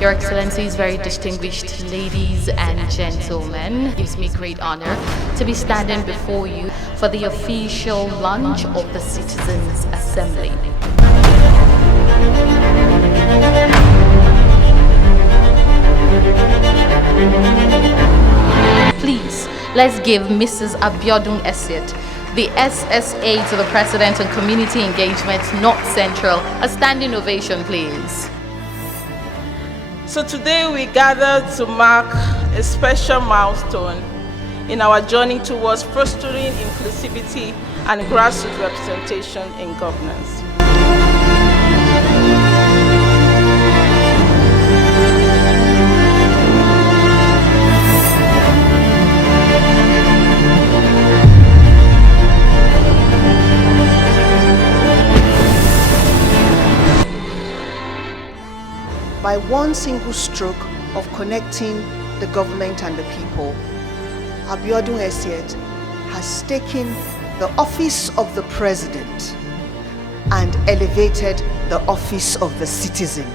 Your Excellencies, very distinguished ladies and gentlemen, it gives me great honor to be standing before you for the official launch of the Citizens' Assembly. Please, let's give Mrs. Abiodun Esiet, the SSA to the President on Community Engagement North Central, a standing ovation, please. So today we gather to mark a special milestone in our journey towards fostering inclusivity and grassroots representation in governance. By one single stroke of connecting the government and the people, Abiodun Esiet has taken the office of the president and elevated the office of the citizen.